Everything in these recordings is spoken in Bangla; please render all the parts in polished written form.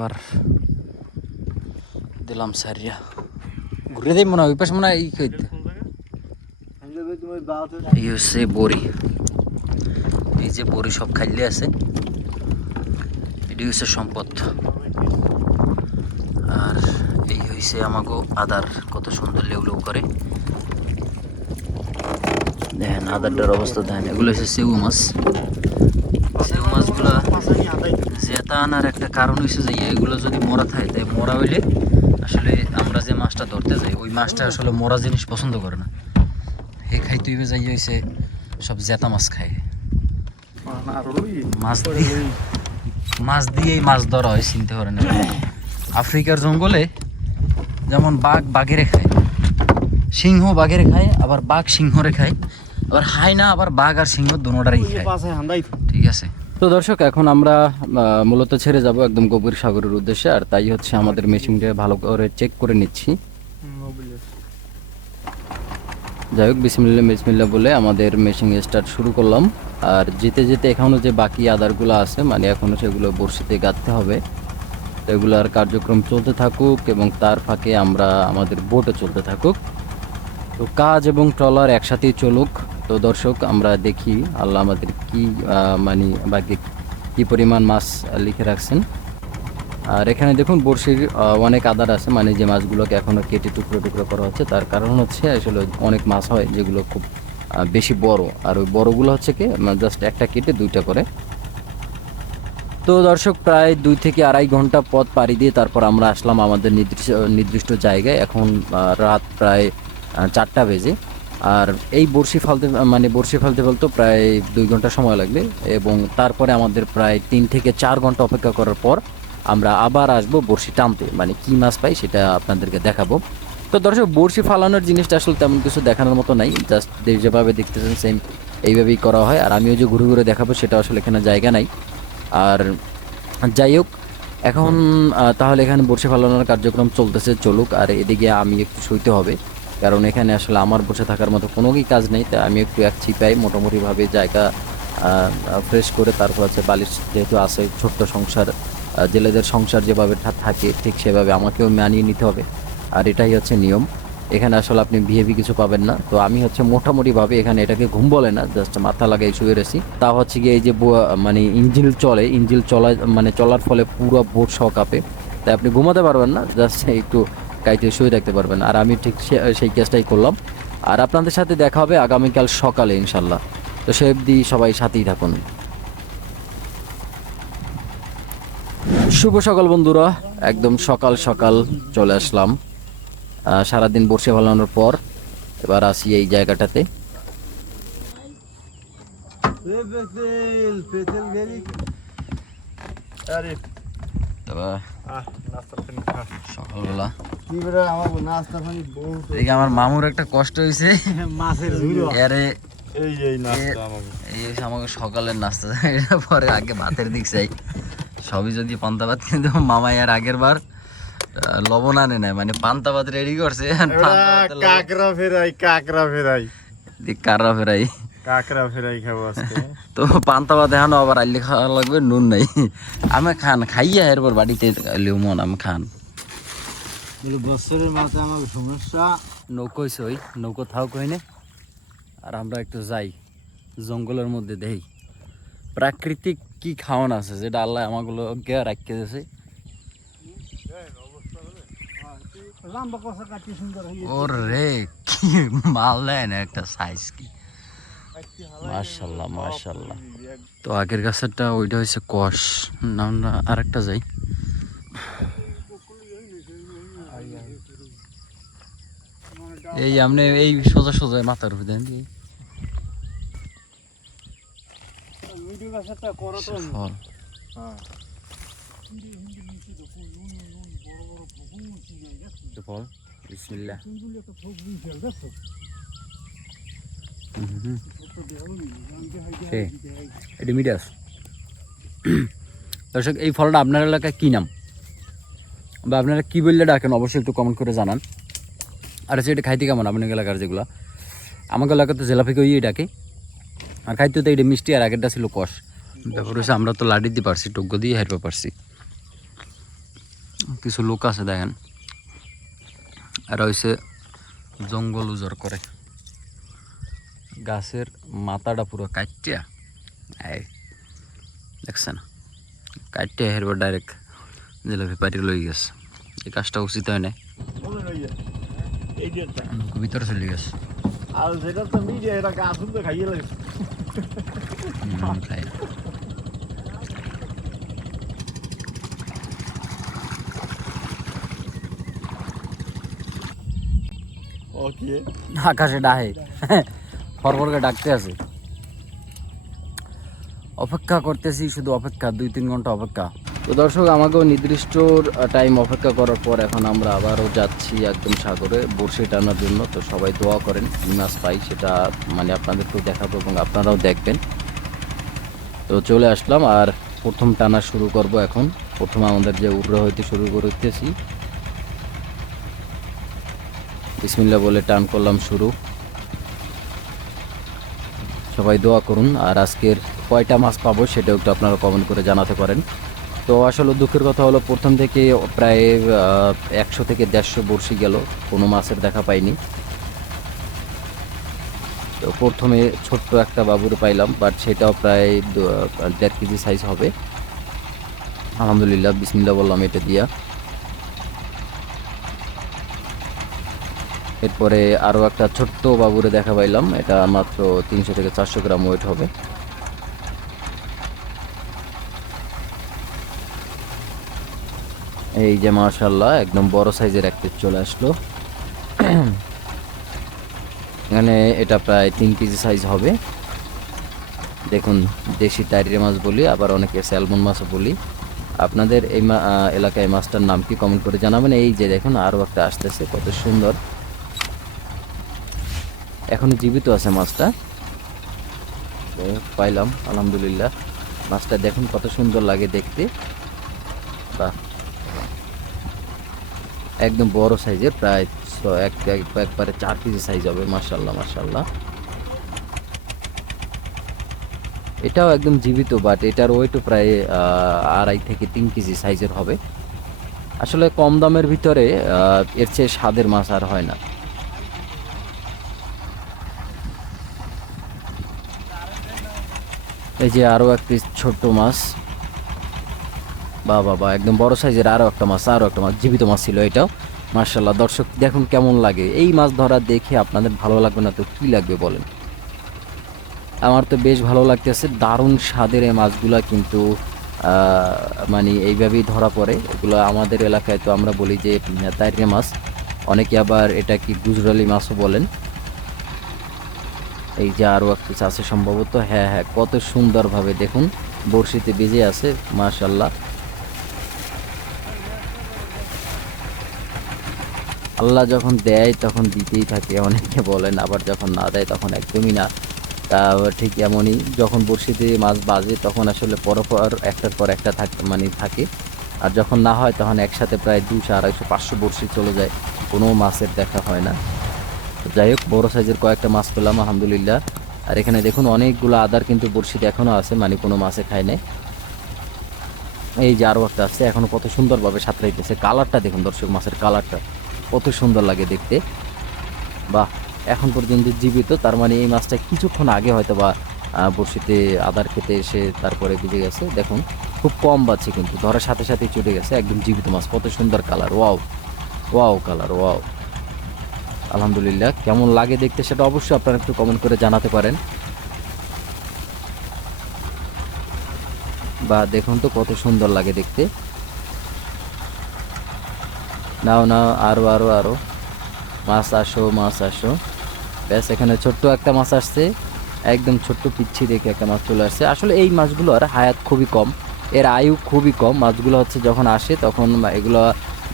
আবার দিলাম সারিয়া ঘুরে দেই মনে হয় ওই পাশে মনে হয় এই হচ্ছে বড়ি, এই যে বড়ি সব খাইলে আছে, এটি হচ্ছে সম্পদ। আর এই হয়েছে আমাকে আদার, কত সুন্দর লেউ লেউ করে দেখেন আদারটার অবস্থা দেখেন। এগুলো হচ্ছে সেউ মাছ। সেউ মাছগুলা জেতা আনার একটা কারণ হচ্ছে যে এগুলো যদি মরা থাকে, তাই মরা হইলে আসলে আমরা যে মাছটা ধরতে যাই ওই মাছটা আসলে মরা জিনিস পছন্দ করে না। হে খাইতে হইবে যাই হয়েছে সব জেতা মাছ খায়। মাছ দিয়েই মাছ ধরা হয়, চিনতে পারেন। আফ্রিকার জঙ্গলে যেমন বাঘ বাঘেরে খায়, সিংহ বাঘেরে খায়, আবার বাঘ সিংহরে খায়, আবার হায়না আবার বাঘ আর সিংহ দুটোটারই খায়। ঠিক আছে, তো দর্শক এখন আমরা মূলত ছেড়ে যাব একদম গভীর সাগরের উদ্দেশ্যে। আর তাই হচ্ছে আমাদের মেশিনটা ভালো করে চেক করে নিচ্ছি। যাই হোক, বিসমিল্লাহ বিসমিল্লাহ বলে আমাদের মেশিন স্টার্ট শুরু করলাম। আর যেতে যেতে এখনও যে বাকি আদারগুলো আছে, মানে এখনও সেগুলো বড়শিতে গাঁথতে হবে। তো এগুলোর কার্যক্রম চলতে থাকুক এবং তার ফাঁকে আমরা আমাদের বোটও চলতে থাকুক। তো কাজ এবং ট্রলার একসাথেই চলুক। তো দর্শক আমরা দেখি আল্লাহ আমাদের কি মানে বাকি কী পরিমাণ মাছ লিখে রাখছেন। আর এখানে দেখুন বড়শির অনেক আদার আছে, মানে যে মাছগুলোকে এখনও কেটে টুকরো টুকরো করা হচ্ছে। তার কারণ হচ্ছে আসলে অনেক মাছ হয় যেগুলো খুব বেশি বড়, আর ওই বড়গুলো হচ্ছে কি জাস্ট একটা কেটে দুইটা করে। তো দর্শক প্রায় 2 থেকে আড়াই ঘন্টা পথ পাড়ি দিয়ে তারপর আমরা আসলাম আমাদের নির্দিষ্ট জায়গায়। এখন রাত প্রায় 4টা বেজে। আর এই বড়শি ফেলতে প্রায় 2 ঘন্টা সময় লাগবে, এবং তারপরে আমাদের প্রায় 3 থেকে 4 ঘন্টা অপেক্ষা করার পর আমরা আবার আসবো বড়শি টানতে, মানে কী মাছ পাই সেটা আপনাদেরকে দেখাবো। তো দর্শক বড়শি ফালানোর জিনিসটা আসলে তেমন কিছু দেখানোর মতো নাই, জাস্ট যেভাবে দেখতেছেন সেম এইভাবেই করা হয়। আর আমিও যে ঘুরে ঘুরে দেখাবো সেটা আসলে এখানে জায়গা নাই। আর যাই হোক, এখন তাহলে এখানে বসে ফালানোর কার্যক্রম চলতেছে, চলুক। আর এদিকে আমি একটু শুইতে হবে, কারণ এখানে আসলে আমার বসে থাকার মতো কোনো কাজ নেই। তাই আমি একটু এক চিপাই মোটামুটিভাবে জায়গা ফ্রেশ করে তারপর হচ্ছে বালিশ, যেহেতু আছে ছোট্ট সংসার, জেলেদের সংসার যেভাবে থাকে ঠিক সেভাবে আমাকেও মানিয়ে নিতে হবে। আর এটাই হচ্ছে নিয়ম। এখানে আসলে আপনি ভিএভি কিছু পাবেন না। তো আমি হচ্ছে মোটামুটিভাবে এখানে এটাকে ঘুম বলে না, জাস্ট মাথা লাগাই শুয়ে রয়েছি। তা হচ্ছে গিয়ে এই যে মানে ইঞ্জিন চলার ফলে পুরো বোট সহ কাঁপে, তাই আপনি ঘুমাতে পারবেন না, জাস্ট একটু কাইতে শুয়ে থাকতে পারবেন। আর আমি ঠিক সেই কাজটাই করলাম। আর আপনাদের সাথে দেখা হবে আগামীকাল সকালে ইনশাল্লাহ। তো সে অবধি সবাই সাথেই থাকুন। শুভ সকাল বন্ধুরা, একদম সকাল সকাল চলে আসলাম সারাদিন বসে ভালানোর পর। এবার আসি এই জায়গাটাতে। সকালবেলা দেখি আমার মামুর একটা কষ্ট হয়েছে, আমাকে সকালের নাস্তা পরে আগে ভাতের দিক চাই। সবই যদি পান্তা ভাত, কিন্তু মামাই আর আগের বার লবণ আনে নাই, মানে পান্তা ভাত রেডি করছে, কাকড়া ফেরাই খাবো আজকে। তো পান্তা ভাত এখন আবার আইলে খাওয়া লাগবে, নুন নাই। আমি খাইয়া এরপর বাড়িতে মন আমি খান বছরের মাথায় আমার সমস্যা। নৌকো হইছে, ওই নৌকো থাও কইনে। আর আমরা একটু যাই জঙ্গলের মধ্যে, দেখি প্রাকৃতিক কি খাওয়ান আছে যেটা আল্লাহ আমাগুলো রাখিয়ে দিয়েছে। ওর রে কি মাল দেয় না, একটা সাইজ কি, মাশাআল্লাহ মাশাআল্লাহ। তো আগের গাছেরটা ওইটা হচ্ছে কষ, না আর একটা যাই। এই আপনি এই সোজা সোজা মাথার উপর দেন ফল। ফল বিসমিল্লাহ। দর্শক এই ফলটা আপনার এলাকায় কী নাম বা আপনারা কী বললে ডাকেন অবশ্যই একটু কমেন্ট করে জানান। আর সেটা খাইতে কেমন আপনার এলাকার যেগুলো, আমাকে এলাকাতে জেলাফিকে ওই ডাকে। আর খাইতে তো এটা মিষ্টি, আর আগেরটা ছিল কষ। ব্যাপার হচ্ছে আমরা তো লাডি দিয়ে পারছি, টগ্য দিয়ে হারতে পারছি। কিছু লোক আছে দেখেন, এরা হইছে জঙ্গল উজাড় করে, গাছের মাথাটা পুরো কাটিয়া এই দেখছেন, কাটিয়া হেরবার ডাইরেক্ট জিলাপি পাটি লই গেছে। এই কাজটা উচিত হয় না, ভিতরে চলে গেছে। আর সেটা তো মিডিয়া এটা গাছ শুনতে খাইয়ে লাগছে। খাই ওকে আকাশে ডাহে ফরফরকে ডাকতে আছে, অপেক্ষা করতেছি, শুধু অপেক্ষা, 2-3 ঘন্টা অপেক্ষা। তো দর্শক, আমাকেও নির্দিষ্ট টাইম অপেক্ষা করার পর এখন আমরা আবারও যাচ্ছি একদম সাগরে বড়শি টানার জন্য। তো সবাই দোয়া করেন কি মাছ পাই সেটা মানে আপনাদেরকেও দেখাবো এবং আপনারাও দেখবেন। তো চলে আসলাম আর প্রথম টানা শুরু করব এখন। প্রথমে আমাদের যে উড়রা হইতে শুরু করতেছি, বিসমিল্লাহ বলে টান করলাম শুরু। সবাই দোয়া করুন, আর আজকের কয়টা মাছ পাবো সেটাও একটু আপনারা কমেন্ট করে জানাতে পারেন। তো আসলে দুঃখের কথা হলো প্রথম থেকে প্রায় 100 থেকে 150 বড়শি গেল, কোনো মাছের দেখা পাইনি। তো প্রথমে ছোট্ট একটা বাবুরে পাইলাম, বাট সেটাও প্রায় 1.5 কেজি সাইজ হবে। আলহামদুলিল্লাহ, বিসমিল্লাহ বললাম এটা দিয়া। এরপরে আরও একটা ছোট্ট বাবুরে দেখা পাইলাম, এটা মাত্র 300 থেকে 400 গ্রাম ওয়েট হবে। এই যে মাশাআল্লাহ একদম বড় সাইজের একটা চলে আসলো। এখানে এটা প্রায় 3 কেজি সাইজ হবে। দেখুন, দেশি টাইরি মাছ বলি, আবার অনেকে স্যালমন মাছও বলি। আপনাদের এই এলাকায় মাছটার নাম কি কমেন্ট করে জানাবেন। এই যে দেখুন আরও একটা আসতেছে, কত সুন্দর, এখনো জীবিত আছে মাছটা। পাইলাম আলহামদুলিল্লাহ। মাছটা দেখুন কত সুন্দর লাগে দেখতে, বাহ, একদম বড় সাইজের, প্রায় একবারে 4 কেজি সাইজ হবে। মাশাআল্লাহ মাশাআল্লাহ, এটাও একদম জীবিত, বাট এটার ওয়েটও প্রায় 2.5 থেকে 3 কেজি সাইজের হবে। আসলে কম দামের ভিতরে এর চেয়ে স্বাদের মাছ আর হয় না। এই যে আরও এক পিস ছোট্ট মাছ, বাবা একদম বড় সাইজের আরও একটা মাছ, জীবিত মাছ ছিল এটাও। মার্শাল্লাহ, দর্শক দেখুন কেমন লাগে এই মাছ ধরা দেখে, আপনাদের ভালো লাগবে না তো কি লাগবে বলেন? আমার তো বেশ ভালো লাগতেছে, দারুণ স্বাদের এই মাছগুলা, কিন্তু মানে এইভাবেই ধরা পড়ে এগুলো। আমাদের এলাকায় তো আমরা বলি যে তাইরে মাছ, অনেকে আবার এটা কি গুজরালি মাছও বলেন। এই যে আরও এক পিস আছে সম্ভবত, হ্যাঁ হ্যাঁ, কত সুন্দরভাবে দেখুন বড়শিতে বেজে আছে, মাশাল্লাহ। আল্লাহ যখন দেয় তখন দিতেই থাকে, অনেকে বলেন, আবার যখন না দেয় তখন একদমই না। তা ঠিক এমনই, যখন বড়শিতে মাছ বাজে তখন আসলে পরপর একটার পর একটা থাকে, আর যখন না হয় তখন একসাথে প্রায় 200, 250, 500 বড়শি চলে যায়, কোনো মাছের দেখা হয় না। তো যাই হোক, বড় সাইজের কয়েকটা মাছ পেলাম আলহামদুলিল্লাহ। আর এখানে দেখুন অনেকগুলো আদার কিন্তু বড়শিতে এখনও আছে, মানে কোনো মাছে খায় নাই। এই যে আরও একটা আছে, এখনো কত সুন্দরভাবে সাঁতরাইতেছে। কালারটা দেখুন দর্শক, মাছের কালারটা কত সুন্দর লাগে দেখতে, বাহ, এখন পর্যন্ত জীবিত। তার মানে এই মাছটা কিছুক্ষণ আগে হয়তো বা বড়শিতে আদার খেতে এসে তারপরে ভিজে গেছে। দেখুন খুব কম বাজছে, কিন্তু ধরার সাথে সাথেই চলে গেছে, একদম জীবিত মাছ, কত সুন্দর colour, wow wow colour, wow. আলহামদুলিল্লাহ, কেমন লাগে দেখতে সেটা অবশ্যই আপনারা একটু কমেন্ট করে জানাতে পারেন। বা দেখুন তো কত সুন্দর লাগে দেখতে। নাও নাও, আরো আরো আরো মাছ আসো, মাছ আসো। ব্যাস, এখানে ছোট্ট একটা মাছ আসছে, একদম ছোট্ট পিচ্ছি দেখে একটা মাছ চলে আসছে। আসলে এই মাছগুলোর হায়াত খুবই কম, এর আয়ু খুবই কম। মাছগুলো হচ্ছে যখন আসে তখন এগুলো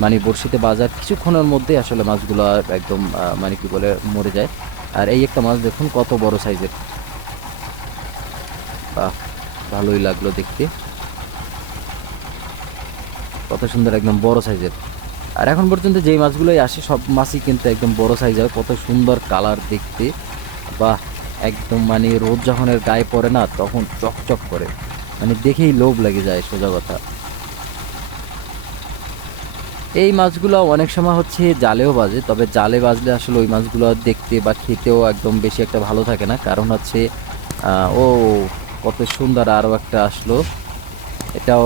মানে বড়শিতে বাজার কিছুক্ষণের মধ্যে আসলে মাছগুলো একদম মানে কি বলে মরে যায়। আর এই একটা মাছ দেখুন কত বড় সাইজের, বাহ, ভালোই লাগলো দেখতে, কত সুন্দর একদম বড় সাইজের। আর এখন পর্যন্ত যেই মাছগুলোই আসে সব মাছই কিন্তু একদম বড় সাইজ হয়, কত সুন্দর কালার দেখতে, বাহ, একদম মানে রোদ যখন এর গায়ে পড়ে না তখন চকচক করে, মানে দেখেই লোভ লেগে যায় সোজা কথা। এই মাছগুলো অনেক সময় হচ্ছে জালেও বাজে, তবে জালে বাজলে আসলে ওই মাছগুলো দেখতে বা খেতেও একদম বেশি একটা ভালো থাকে না। কারণ হচ্ছে ও কত সুন্দর, আরও একটা আসলো, এটাও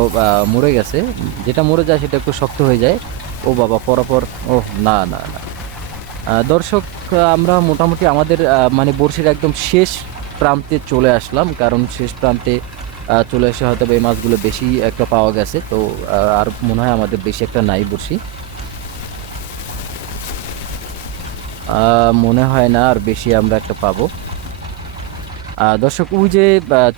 মরে গেছে। যেটা মরে যায় সেটা একটু শক্ত হয়ে যায়। ও বাবা, পরাপর, ও না না না। দর্শক, আমরা মোটামুটি আমাদের মানে বড়শির একদম শেষ প্রান্তে চলে আসলাম, কারণ শেষ প্রান্তে চলে এসে হয়তো বা এই মাছগুলো বেশি একটা পাওয়া গেছে। তো আর মনে হয় আমাদের বেশি একটা নাই বড়শি, মনে হয় না আর বেশি আমরা একটা পাবো। দর্শক, ওই যে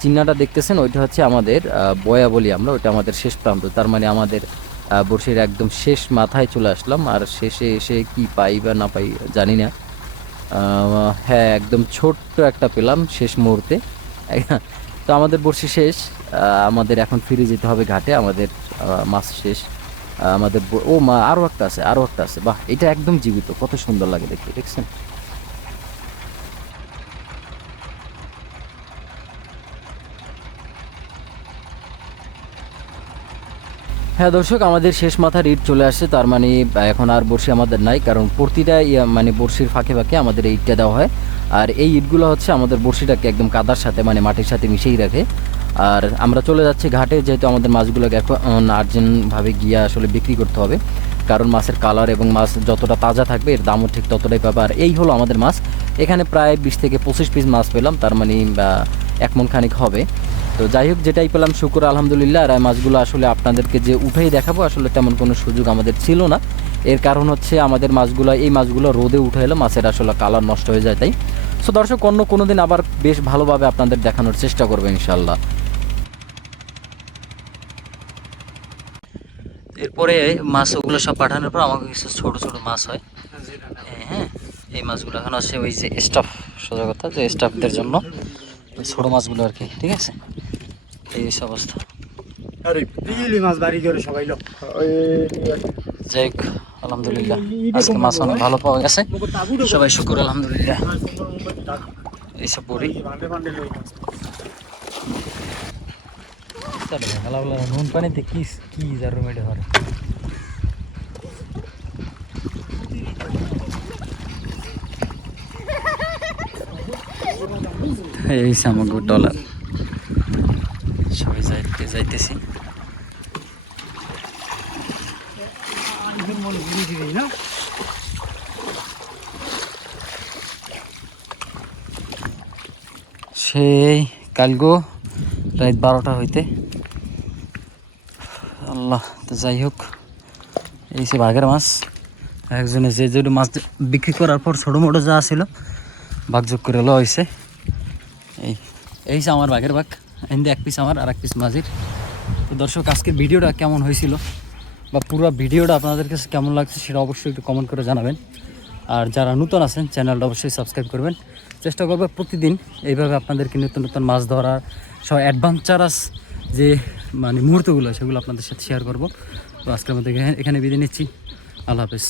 চিহ্নটা দেখতেছেন ওইটা হচ্ছে আমাদের বয়া বলি আমরা, ওইটা আমাদের শেষ প্রান্ত। তার মানে আমাদের বড়শির একদম শেষ মাথায় চলে আসলাম, আর শেষে এসে কি পাই বা না পাই জানি না। হ্যাঁ, একদম ছোট্ট একটা পেলাম শেষ মুহূর্তে। তো আমাদের বড়শি শেষ, আমাদের এখন ফিরে যেতে হবে ঘাটে, আমাদের মাছ শেষ। আমাদের ও মা, আরও একটা আছে, আরও একটা আছে, বাহ, এটা একদম জীবিত, কত সুন্দর লাগে দেখতে, দেখছেন? হ্যাঁ দর্শক, আমাদের শেষ মাথার ইট চলে আসছে, তার মানে এখন আর বড়শি আমাদের নাই, কারণ প্রতিটা মানে বড়শির ফাঁকে ফাঁকে আমাদের এই ইটটা দেওয়া হয়। আর এই ইটগুলো হচ্ছে আমাদের বড়শিটাকে একদম কাদার সাথে মানে মাটির সাথে মিশিয়ে রাখে। আর আমরা চলে যাচ্ছি ঘাটে, যেহেতু আমাদের মাছগুলোকে এখন আর্জেন্টভাবে গিয়ে আসলে বিক্রি করতে হবে, কারণ মাছের কালার এবং মাছ যতটা তাজা থাকবে এর দামও ঠিক ততটাই পাবে। আর এই হলো আমাদের মাছ, এখানে প্রায় 20 থেকে 25 পিস মাছ পেলাম, তার মানে 1 মণ খানিক হবে। তো যাই হোক, যেটাই পেলাম শুকর আলহামদুলিল্লাহ। আর এই মাছগুলো আসলে আপনাদেরকে যে উঠেই দেখাবো আসলে তেমন কোনো সুযোগ আমাদের ছিল না। এর কারণ হচ্ছে আমাদের মাছগুলো, এই মাছগুলো রোদে উঠে এলে মাছের আসলে কালার নষ্ট হয়ে যায়, তাই। সো দর্শক, অন্য কোনো দিন আবার বেশ ভালোভাবে আপনাদের দেখানোর চেষ্টা করবো ইনশাল্লাহ। এরপরে মাছ ওগুলো সব পাঠানোর পর আমাকে কিছু ছোট ছোট মাছ হয়। হ্যাঁ, এই মাছগুলো এখন আসে ওই যে স্টাফ, সোজা কথা যে স্টাফদের জন্য ছোট মাছগুলো আর কি, ঠিক আছে। এই অবস্থা। আরে পিলি মাছ বাড়ি করে সবাই লোক যাই হোক, আলহামদুলিল্লাহ আজকে মাছ অনেক ভালো পাওয়া গেছে, সবাই শুকুর আলহামদুলিল্লাহ। এইসব পড়ি নুন পানিতে কি কি যার রুমেটে ধরে। এই সামগ্রী ডলার সবাই যাইতেছি। সেই কালগো রাত 12টা হইতে, আল্লাহ। তো যাই হোক, এই সে বাঘের মাছ, একজনে যে যে মাছ বিক্রি করার পর ছোটো মোটো যা ছিল ভাগযোগ করে লো হয়েছে। এই এই যে আমার বাঘের বাঘ, এনে 1 পিস আমার আর 1 পিস মাঝির। তো দর্শক, আজকের ভিডিওটা কেমন হয়েছিল বা পুরো ভিডিওটা আপনাদের কাছে কেমন লাগছে সেটা অবশ্যই একটু কমেন্ট করে জানাবেন। আর যারা নতুন আছেন চ্যানেলটা অবশ্যই সাবস্ক্রাইব করবেন। চেষ্টা করবো প্রতিদিন এইভাবে আপনাদেরকে নতুন নতুন মাছ ধরার সব অ্যাডভেঞ্চারাস যে মানে মুহূর্তগুলো সেগুলো আপনাদের সাথে শেয়ার করব। তো আজকের মধ্যে এখানে বিদায় নিচ্ছি, আল্লাহ হাফেজ।